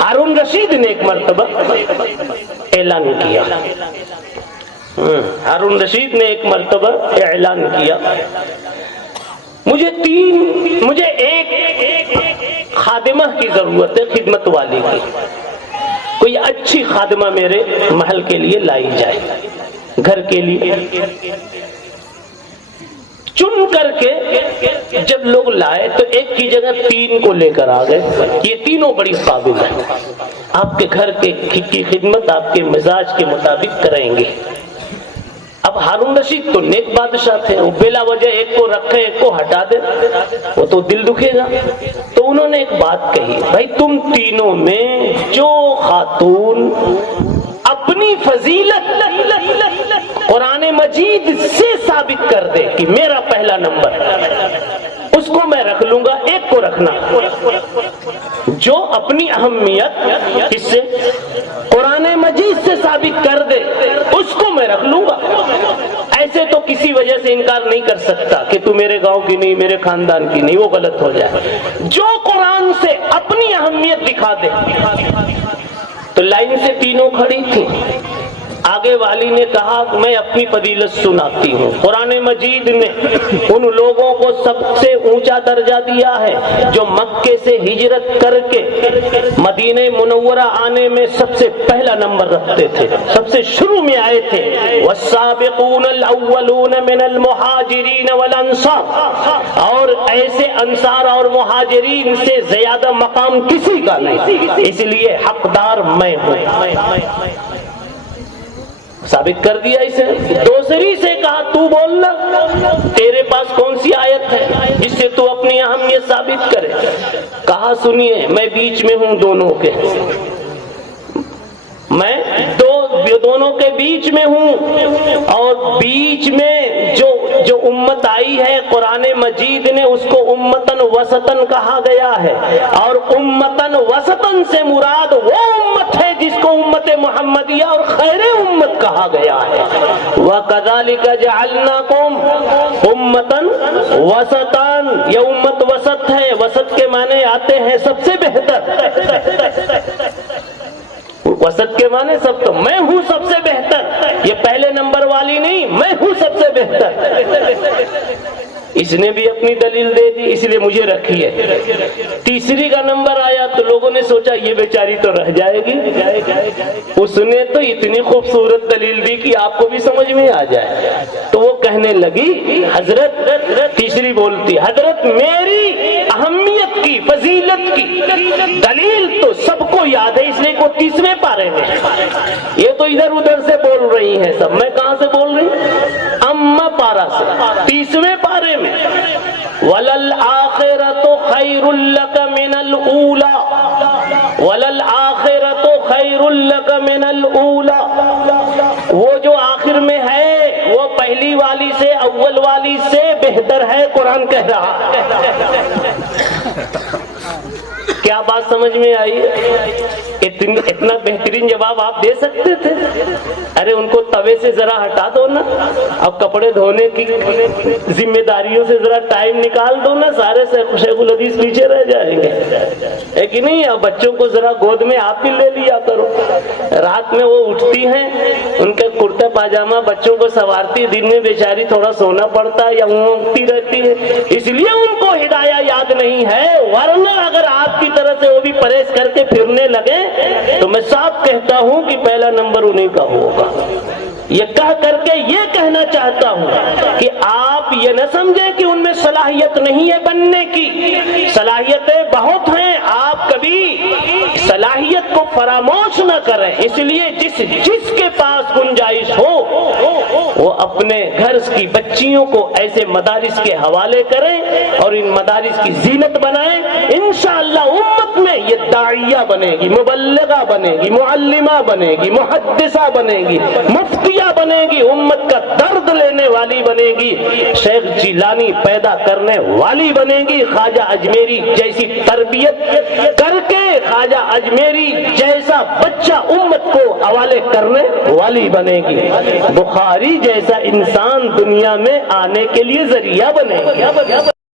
ہارون رشید نے ایک مرتبہ اعلان کیا، ہارون رشید نے ایک مرتبہ اعلان کیا، مجھے ایک خادمہ کی ضرورت ہے، خدمت والی کی، کوئی اچھی خادمہ میرے محل کے لیے لائی جائے، گھر کے لیے۔ چن کر کے جب لوگ لائے تو ایک کی جگہ 3 کو لے کر آ گئے، یہ تینوں بڑی قابل ہیں، آپ کے گھر کی خدمت آپ کے مزاج کے مطابق کریں گے۔ اب ہارون رشید تو نیک بادشاہ تھے، وہ بلا وجہ ایک کو رکھے ایک کو ہٹا دے، وہ تو دل دکھے گا۔ تو انہوں نے ایک بات کہی، بھائی تم تینوں میں جو خاتون اپنی فضیلت قرآن مجید سے ثابت کر دے کہ میرا پہلا نمبر، اس کو میں رکھ لوں گا، ایک کو رکھنا۔ جو اپنی اہمیت اس سے قرآن مجید سے ثابت کر دے اس کو میں رکھ لوں گا۔ ایسے تو کسی وجہ سے انکار نہیں کر سکتا کہ تو میرے گاؤں کی نہیں، میرے خاندان کی نہیں، وہ غلط ہو جائے۔ جو قرآن سے اپنی اہمیت دکھا دے۔ تو لائن سے تینوں کھڑی تھی، آگے والی نے کہا میں اپنی فضیلت سناتی ہوں۔ قرآن مجید نے ان لوگوں کو سب سے اونچا درجہ دیا ہے جو مکے سے ہجرت کر کے مدینہ منورہ آنے میں سب سے پہلا نمبر رکھتے تھے، سب سے شروع میں آئے تھے۔ والسابقون الاولون من المہاجرین والانصار، اور ایسے انصار اور مہاجرین سے زیادہ مقام کسی کا نہیں، اس لیے حقدار میں ہوں۔ ثابت کر دیا اسے۔ دوسری سے کہا تو بولنا، تیرے پاس کون سی آیت ہے جس سے تو اپنی اہمیت ثابت کرے؟ کہا سنیے میں بیچ میں ہوں دونوں کے، میں دونوں کے بیچ میں ہوں، اور بیچ میں جو امت آئی ہے قرآن مجید نے اس کو امتن وسطن کہا گیا ہے، اور امتن وسطن سے مراد وہ امت ہے جس کو امت محمدیہ اور خیر امت کہا گیا ہے۔ وَكَذَلِكَ جَعَلْنَاكُمْ أُمَّةً وَسَطًا، یہ امت وسط ہے، وسط کے معنی آتے ہیں سب سے بہتر۔ وسط کے معنی سب، تو میں ہوں سب سے بہتر، یہ پہلے نمبر والی نہیں، میں ہوں سب سے بہتر۔ اس نے بھی اپنی دلیل دے دی، اس لیے مجھے رکھی ہے۔ تیسری کا نمبر آیا تو لوگوں نے سوچا یہ بیچاری تو رہ جائے گی، اس نے تو اتنی خوبصورت دلیل دی کہ آپ کو بھی سمجھ میں آ جائے۔ تو وہ کہنے لگی حضرت، تیسری بولتی حضرت میری اہمیت کی فضیلت کی دلیل تو سب کو یاد ہے، اس لیے کو 30ویں پارے میں، یہ تو ادھر ادھر سے بول رہی ہیں سب، میں کہاں سے بول رہی ہوں؟ اما پارا سے 30ویں پارے میں، وَلَلْآخِرَةُ خَيْرٌ لَكَ مِنَ الْأُولَى، وَلَلْآخِرَةُ خَيْرٌ لَكَ مِنَ الْأُولَى، وہ جو آخر میں ہے وہ پہلی والی سے اول والی سے بہتر ہے، قرآن کہہ رہا۔ کیا بات سمجھ میں آئی؟ اتنا بہترین جواب آپ دے سکتے تھے؟ ارے ان کو توے سے ذرا ہٹا دو نا، اب کپڑے دھونے کی ذمہ داریوں سے ذرا ٹائم نکال دو نا، سارے شیخ الحدیث پیچھے رہ جائیں گے، ہے کہ نہیں؟ اب بچوں کو ذرا گود میں آپ ہی لے لیا کرو، رات میں وہ اٹھتی ہیں ان کے کرتا پاجامہ بچوں کو سنوارتی، دن میں بیچاری تھوڑا سونا پڑتا ہے یا اونگتی رہتی ہے، اس لیے ان کو ہدایہ یاد نہیں ہے، ورنہ اگر آپ کی طرح سے وہ بھی پرہیز کر کے پھرنے لگے تو میں صاف کہتا ہوں کہ پہلا نمبر انہیں کا ہوگا۔ یہ کہہ کر کے یہ کہنا چاہتا ہوں کہ آپ یہ نہ سمجھیں کہ ان میں صلاحیت نہیں ہے بننے کی، صلاحیتیں بہت ہیں، آپ کبھی صلاحیت کو فراموش نہ کریں۔ اس لیے جس کے پاس گنجائش ہو وہ اپنے گھر کی بچیوں کو ایسے مدارس کے حوالے کریں اور ان مدارس کی زینت بنائیں، انشاءاللہ امت میں یہ داعیہ بنے گی، مبلغہ بنے گی، معلمہ بنے گی، محدثہ بنے گی، مفتیہ بنے گی، امت کا درد لینے والی بنے گی، شیخ جیلانی پیدا کرنے والی بنے گی، خواجہ اجمیری جیسی تربیت کر کے خواجہ اجمیری جیسا بچہ امت کو حوالے کرنے والی بنے گی، بخاری جیسا انسان دنیا میں آنے کے لیے ذریعہ بنے گی۔